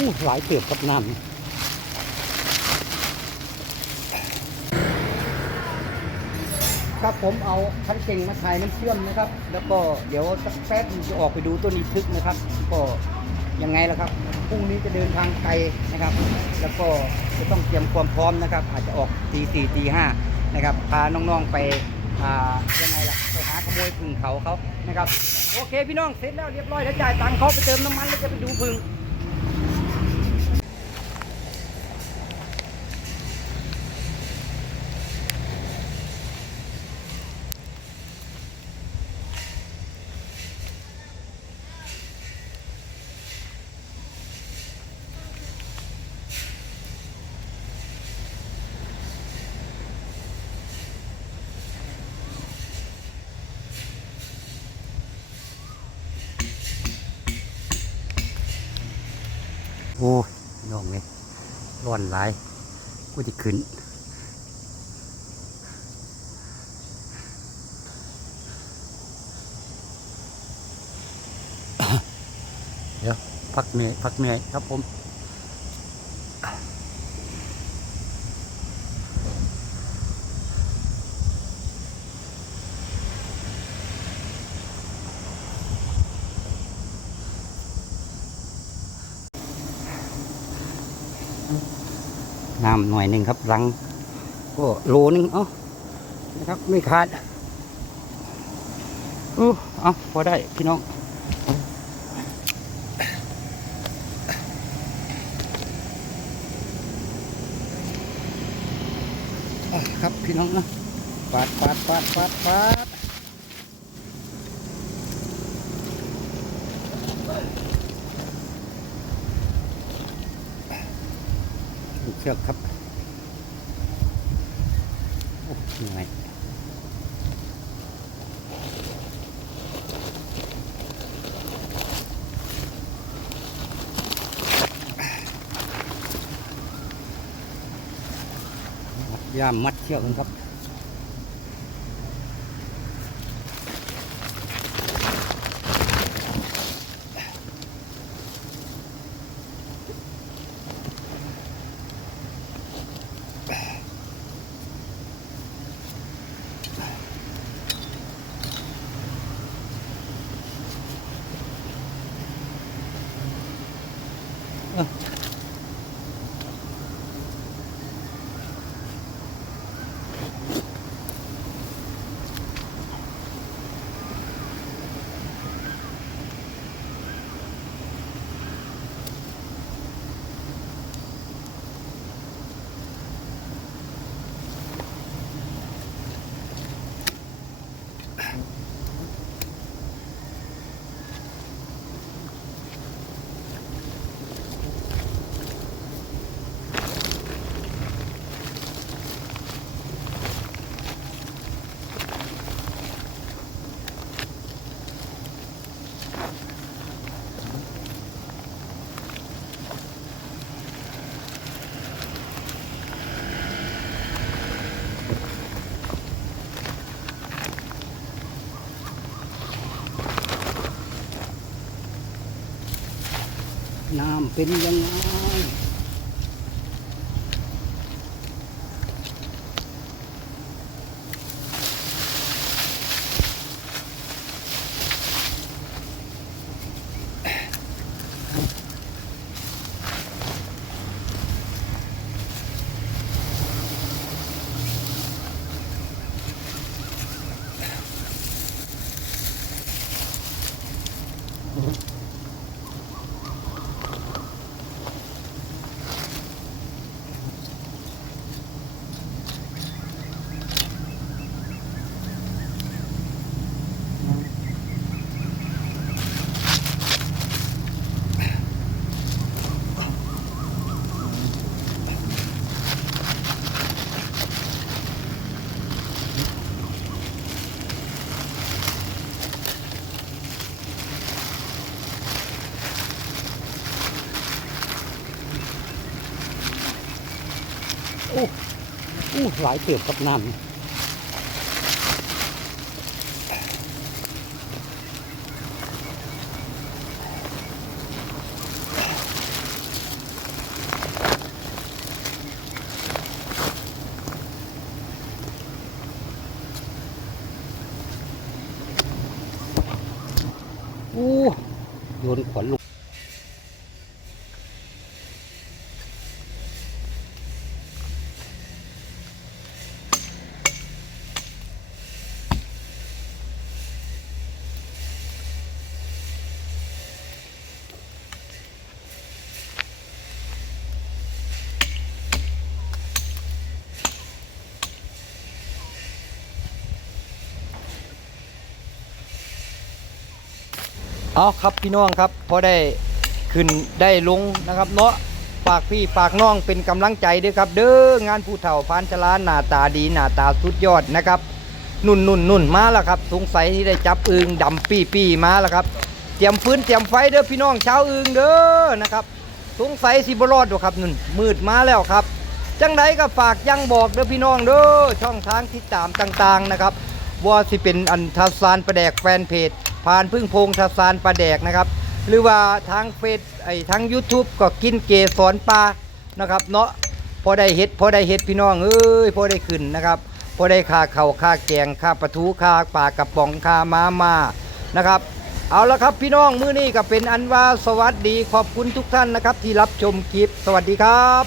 อู้หลายเติบกับน้ำครับผมเอาคันเก่งมาถ่ายน้ำเชื่อมนะครับ แล้วก็เดี๋ยวสักแป๊บจะออกไปดูต้นอีทึกนะครับ ก็ยังไงล่ะครับพรุ่งนี้จะเดินทางไกลนะครับ แล้วก็จะต้องเตรียมความพร้อมนะครับ อาจจะออกตีสี่ตีห้านะครับพาน้องๆไปอายังไงล่ะไปหาขโมยพึ่งเขาเขานะครับ โอเคพี่น้องเสร็จแล้วเรียบร้อยแล้วจ่ายตังค์เขาไปเติมน้ำมันแล้วจะไปดูพึ่ง โอ้ยน้องเลยร้อนหลายกูจะขึ้นเดี๋ยวพักเหนื่อยพักเหนื่อยครับผม น้ำหน่อยหนึ่งครับรัง ก็โลนึงเอ้านะครับไม่ขาดอู้เอาพอได้พี่น้องครับพี่น้องนะปาดปาดปาดปาดปาด ลูกเชือกครับโอ้เหนื่อยย่ามมัดเชือกกันครับ понятно? น้ำเป็นยังไง โอ้โอ้หลายเตืบกับน้นโอ้โยนขวัญลง เอาครับพี่น้องครับพอได้ขึ้นได้ลงนะครับเนาะฝากพี่ฝากน้องเป็นกำลังใจด้วยครับ เด้องานผู้เฒ่าพานชลาหน้าตาดีหน้าตาสุดยอดนะครับ นุ่นนุ่นนุ่นมาแล้วครับสงสัยที่ได้จับอึงดำปี้ปี้มาแล้วครับเตรียมฟื้นเตรียมไฟเด้อพี่น้องชาวอึงเด้อนะครับสงสัยสิบรอดอยู่ครับนุ่นมืดมาแล้วครับจังไดก็ฝากยังบอกเด้อพี่น้องเด้อช่องทางที่ตามต่างๆนะครับว่าสิเป็นอันทัศานประแดกแฟนเพจ ผ่านพึ่งพงทัศานประแดกนะครับ หรือว่าทางเฟซไอ้ทาง YouTube ก็กินเกสรปลานะครับเนาะพอได้เฮ็ดพอได้เฮ็ดพี่น้องเอ้ยพอได้ขึ้นนะครับพอได้ค่าข้าค่าแกงค่าปลาทูค่าปลากระป๋องค่ามามานะครับเอาละครับพี่น้องมื้อนี้ก็เป็นอันว่าสวัสดีขอบคุณทุกท่านนะครับ ที่รับชมคลิปสวัสดีครับ